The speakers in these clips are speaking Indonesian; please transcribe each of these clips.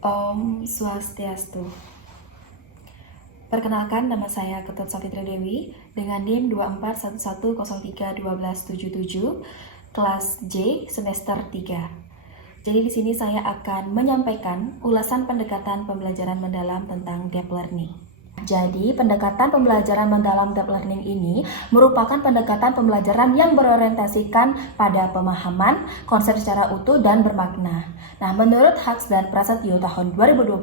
Om Swastiastu. Perkenalkan, nama saya Ketut Safitri Dewi dengan NIM 2411031277, kelas J semester 3. Jadi di sini saya akan menyampaikan ulasan pendekatan pembelajaran mendalam tentang deep learning. Jadi, pendekatan pembelajaran mendalam deep learning ini merupakan pendekatan pembelajaran yang berorientasikan pada pemahaman, konsep secara utuh, dan bermakna. Nah, menurut Hux dan Prasetyo tahun 2025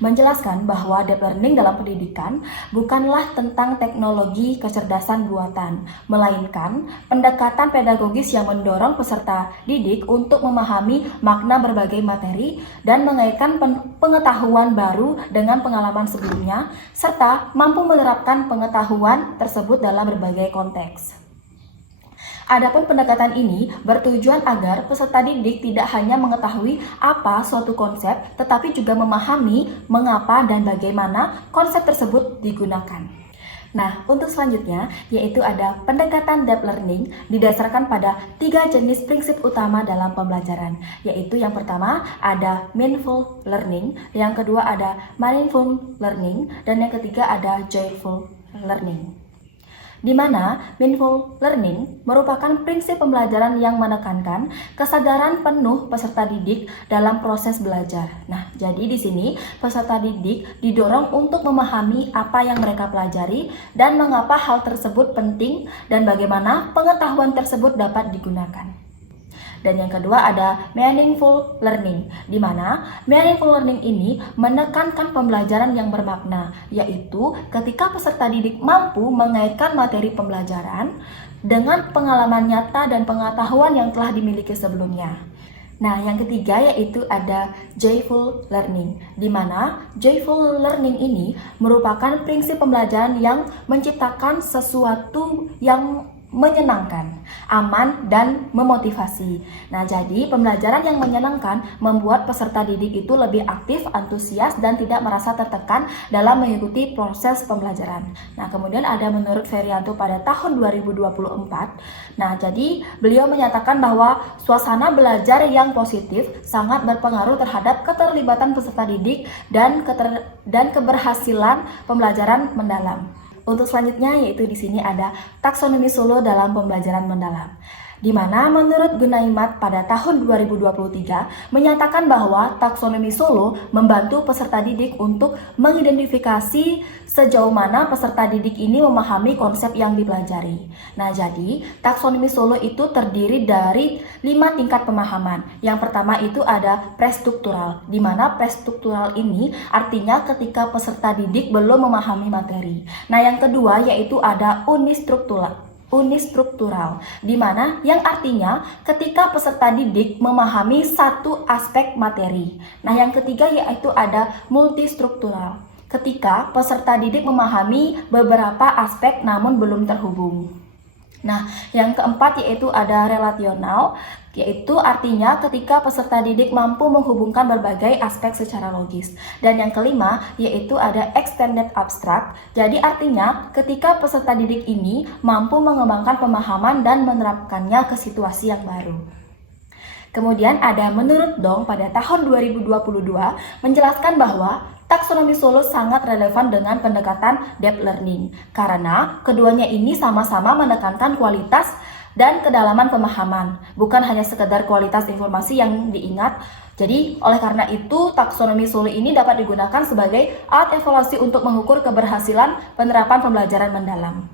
menjelaskan bahwa deep learning dalam pendidikan bukanlah tentang teknologi kecerdasan buatan, melainkan pendekatan pedagogis yang mendorong peserta didik untuk memahami makna berbagai materi dan mengaitkan pengetahuan baru dengan pengalaman sebelumnya, serta mampu menerapkan pengetahuan tersebut dalam berbagai konteks. Adapun pendekatan ini bertujuan agar peserta didik tidak hanya mengetahui apa suatu konsep, tetapi juga memahami mengapa dan bagaimana konsep tersebut digunakan. Nah, untuk selanjutnya yaitu ada pendekatan deep learning didasarkan pada 3 jenis prinsip utama dalam pembelajaran, yaitu yang pertama ada meaningful learning, yang kedua ada mindful learning, dan yang ketiga ada joyful learning. Di mana meaningful learning merupakan prinsip pembelajaran yang menekankan kesadaran penuh peserta didik dalam proses belajar. Nah, jadi di sini peserta didik didorong untuk memahami apa yang mereka pelajari dan mengapa hal tersebut penting dan bagaimana pengetahuan tersebut dapat digunakan. Dan yang kedua ada meaningful learning, di mana meaningful learning ini menekankan pembelajaran yang bermakna, yaitu ketika peserta didik mampu mengaitkan materi pembelajaran dengan pengalaman nyata dan pengetahuan yang telah dimiliki sebelumnya. Nah, yang ketiga yaitu ada joyful learning, di mana joyful learning ini merupakan prinsip pembelajaran yang menciptakan sesuatu yang menyenangkan, aman, dan memotivasi. Nah, jadi pembelajaran yang menyenangkan membuat peserta didik itu lebih aktif, antusias, dan tidak merasa tertekan dalam mengikuti proses pembelajaran. Nah, kemudian ada menurut Ferianto pada tahun 2024. Nah, jadi beliau menyatakan bahwa suasana belajar yang positif sangat berpengaruh terhadap keterlibatan peserta didik dan keberhasilan pembelajaran mendalam. Untuk selanjutnya yaitu di sini ada taksonomi Solo dalam pembelajaran mendalam, di mana menurut Gunaimat pada tahun 2023 menyatakan bahwa taksonomi Solo membantu peserta didik untuk mengidentifikasi sejauh mana peserta didik ini memahami konsep yang dipelajari. Nah, jadi taksonomi Solo itu terdiri dari 5 tingkat pemahaman. Yang pertama itu ada prestruktural, di mana prestruktural ini artinya ketika peserta didik belum memahami materi. Nah, yang kedua yaitu ada unistruktural, di mana yang artinya ketika peserta didik memahami satu aspek materi. Nah, yang ketiga yaitu ada multistruktural, ketika peserta didik memahami beberapa aspek namun belum terhubung. Nah, yang keempat yaitu ada relasional, yaitu artinya ketika peserta didik mampu menghubungkan berbagai aspek secara logis. Dan yang kelima yaitu ada extended abstract, jadi artinya ketika peserta didik ini mampu mengembangkan pemahaman dan menerapkannya ke situasi yang baru. Kemudian ada menurut Dong pada tahun 2022 menjelaskan bahwa taksonomi Solo sangat relevan dengan pendekatan deep learning karena keduanya ini sama-sama menekankan kualitas dan kedalaman pemahaman, bukan hanya sekedar kualitas informasi yang diingat. Jadi, oleh karena itu, taksonomi Solo ini dapat digunakan sebagai alat evaluasi untuk mengukur keberhasilan penerapan pembelajaran mendalam.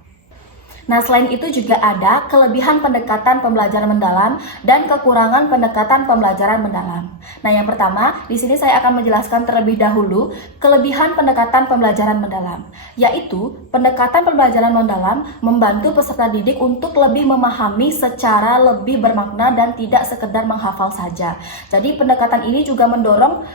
Nah, selain itu juga ada kelebihan pendekatan pembelajaran mendalam dan kekurangan pendekatan pembelajaran mendalam. Nah, yang pertama, di sini saya akan menjelaskan terlebih dahulu kelebihan pendekatan pembelajaran mendalam, yaitu pendekatan pembelajaran mendalam membantu peserta didik untuk lebih memahami secara lebih bermakna dan tidak sekedar menghafal saja. Jadi, pendekatan ini juga mendorong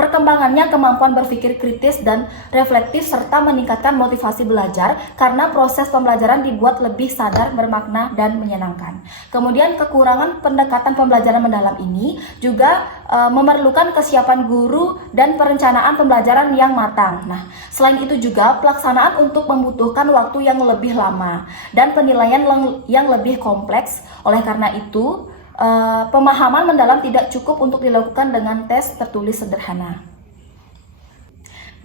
perkembangannya kemampuan berpikir kritis dan reflektif serta meningkatkan motivasi belajar karena proses pembelajaran dibuat lebih sadar, bermakna, dan menyenangkan. Kemudian kekurangan pendekatan pembelajaran mendalam ini juga memerlukan kesiapan guru dan perencanaan pembelajaran yang matang. Nah, selain itu juga pelaksanaan untuk membutuhkan waktu yang lebih lama dan penilaian yang lebih kompleks. Oleh karena itu, pemahaman mendalam tidak cukup untuk dilakukan dengan tes tertulis sederhana.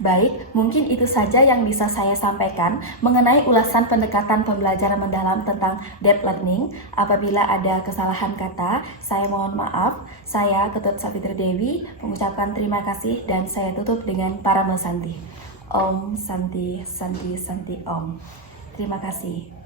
Baik, mungkin itu saja yang bisa saya sampaikan mengenai ulasan pendekatan pembelajaran mendalam tentang deep learning. Apabila ada kesalahan kata, saya mohon maaf. Saya Ketut Savitri Dewi mengucapkan terima kasih dan saya tutup dengan Parama Santi. Om Santi Santi Santi Om. Terima kasih.